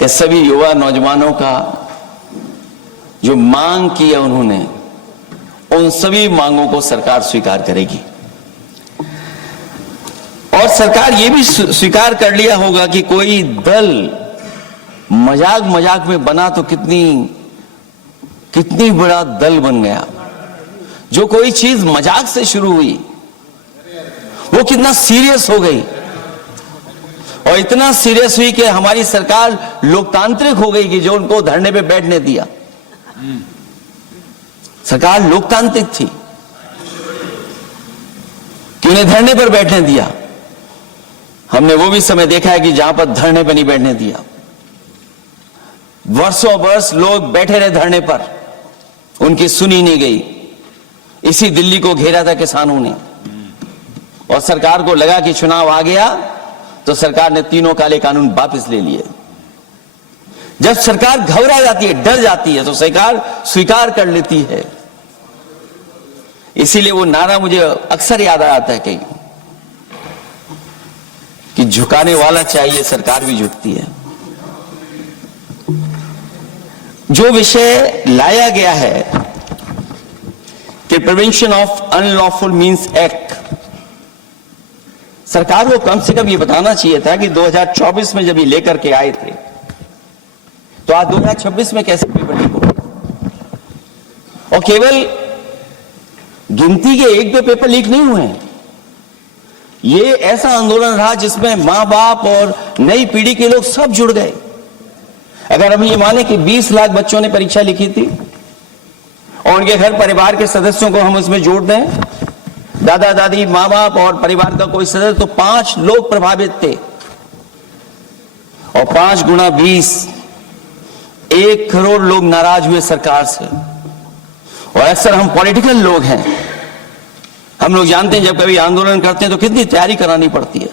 कि सभी युवा नौजवानों का जो मांग की है उन्होंने, उन सभी मांगों को सरकार स्वीकार करेगी। और सरकार ये भी स्वीकार कर लिया होगा कि कोई दल मजाक मजाक में बना तो कितनी बड़ा दल बन गया। जो कोई चीज मजाक से शुरू हुई वो कितना सीरियस हो गई, और इतना सीरियस हुई कि हमारी सरकार लोकतांत्रिक हो गई कि जो उनको धरने पे बैठने दिया। सरकार लोकतांत्रिक थी कि उन्हें धरने पर बैठने दिया। हमने वो भी समय देखा है कि जहां पर धरने पर नहीं बैठने दिया, वर्षों वर्ष लोग बैठे रहे धरने पर, उनकी सुनी नहीं गई। इसी दिल्ली को घेरा था किसानों ने, और सरकार को लगा कि चुनाव आ गया तो सरकार ने तीनों काले कानून वापस ले लिए। जब सरकार घबरा जाती है, डर जाती है, तो सरकार स्वीकार कर लेती है। इसीलिए वो नारा मुझे अक्सर याद आता है कि झुकाने वाला चाहिए, सरकार भी झुकती है। जो विषय लाया गया है कि prevention of unlawful means act, सरकार को कम से कम ये बताना चाहिए था कि 2024 में जब ये लेकर के आए थे तो आज 2026 में कैसे पेपर लीक हो। और केवल गिनती के 1-2 पेपर लीक नहीं हुए हैं। ये ऐसा आंदोलन रहा जिसमें मां बाप और नई पीढ़ी के लोग सब जुड़ गए। अगर हम ये माने कि 20 लाख बच्चों ने परीक्षा लिखी थी और उनके घर परिवार के सदस्यों को हम इसमें जोड़ दें, दादा दादी, मां बाप और परिवार का कोई सदस्य, तो 5 लोग प्रभावित थे। और 5 गुणा 20, 1 करोड़ लोग नाराज हुए सरकार से। और अक्सर हम पॉलिटिकल लोग हैं, हम लोग जानते हैं जब कभी आंदोलन करते हैं तो कितनी तैयारी करानी पड़ती है,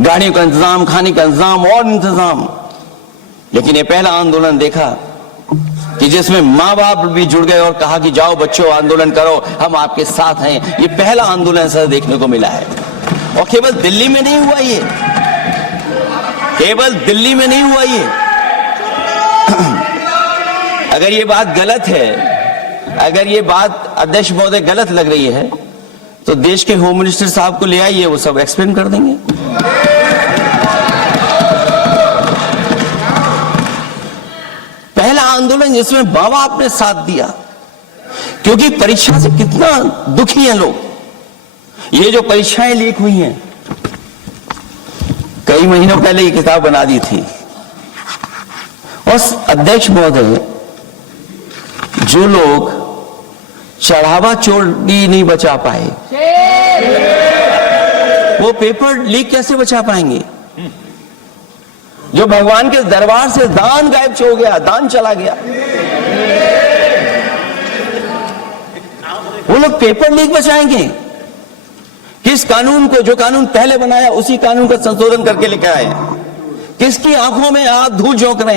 गाड़ियों का इंतजाम, खाने का इंतजाम और इंतजाम। लेकिन ये पहला आंदोलन देखा कि जिसमें मां बाप भी जुड़ गए और कहा कि जाओ बच्चों आंदोलन करो, हम आपके साथ हैं। ये पहला आंदोलन ऐसा देखने को मिला है। और केवल दिल्ली में नहीं हुआ ये, केवल दिल्ली में नहीं हुआ ये। अगर ये बात गलत है, अगर ये बात अध्यक्ष महोदय गलत लग रही है, तो देश के होम मिनिस्टर साहब को ले आइए, वो सब एक्सप्लेन कर देंगे। पहला आंदोलन जिसमें मां बाप ने साथ दिया, क्योंकि परीक्षा से कितना दुखी हैं लोग। ये जो परीक्षाएं लीक हुई हैं, कई महीनों पहले ये किताब बना दी थी। और अध्यक्ष महोदय, जो लोग चढ़ावा चोरी नहीं बचा पाए, वो पेपर लीक कैसे बचा पाएंगे? जो भगवान के दरबार से दान गायब हो गया, दान चला गया, वो लोग पेपर लीक बचाएंगे? किस कानून को, जो कानून पहले बनाया उसी कानून का संशोधन करके लेकर आए? किसकी आंखों में आप धूल झोंक रहे हैं?